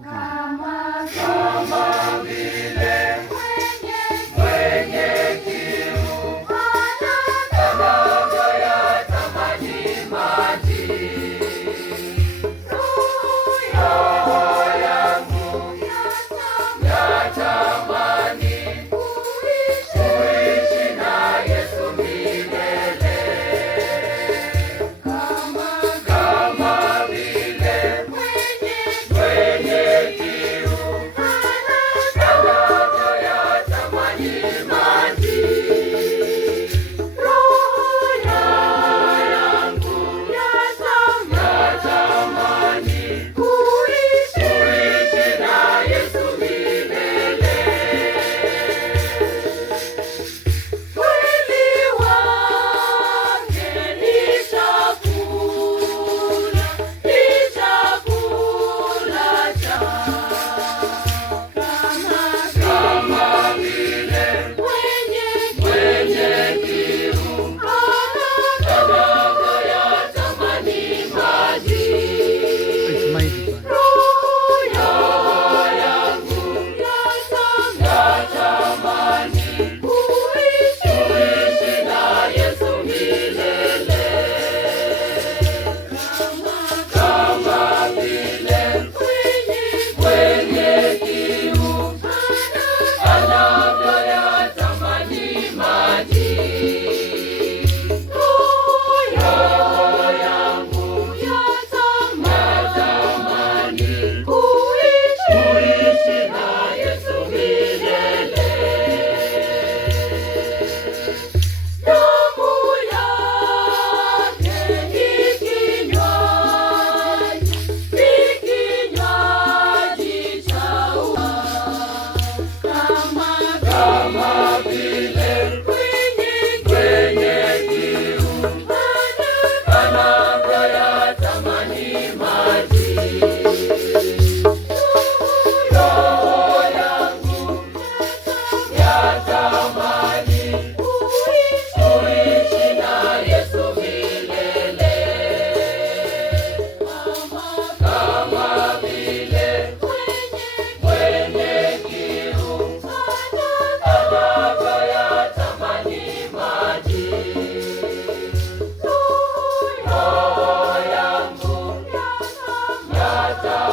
kama vile mwenye kiu anavyoyatamani maji, roho yangu yatamani kuishi na Yesu milele. Kama vile mwenye kiu anavyoyatamani maji, roho yangu yatamani kuishi na Yesu milele. Mwili wake ni chakula kama vile mwenye kiu anavyoyatamani maji, roho yangu yatamani kuishi na Yesu milele. Kama vile mwenye kiu anavyoyatamani maji, roho yangu yatamani kuishi na Yesu milele. Damu yake ni kinywaji cha uzima, kama vile mwenye kiu anavyoyatamani maji, roho yangu yatamani kuishi na Yesu milele. Kama vile mwenye kiu anavyoyatamani maji, roho yangu yatamani